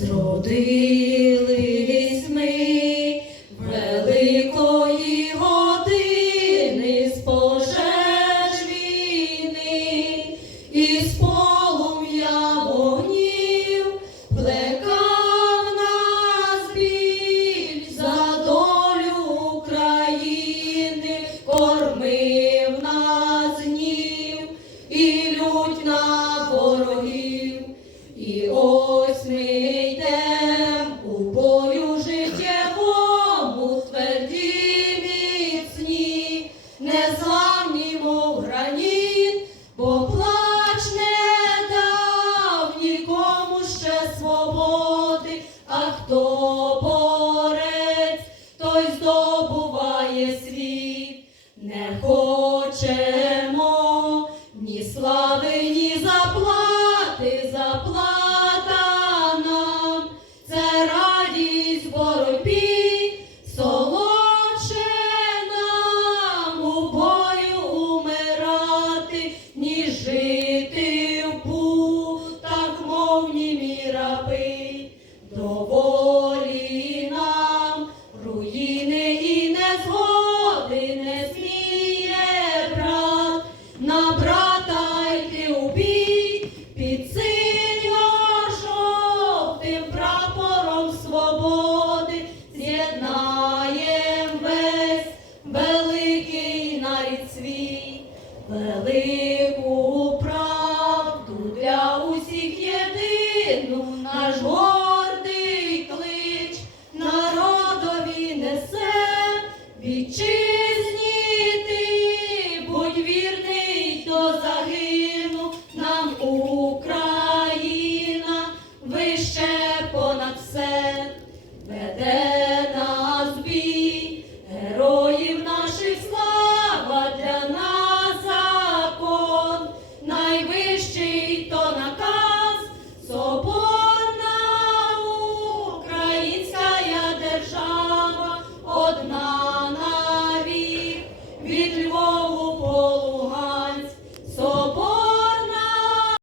Зродились ми великої години з війни і з полум'я вогнів плекав нас біль за долю України, кормив нас гнів і лють на ворогів. І свободи, а хто борець, той здобуває світ, не хочемо ні слави, велику правду для усіх єдину наш гордий клич народові несе вітчизні ти, будь вірний до загину нам Україна вище.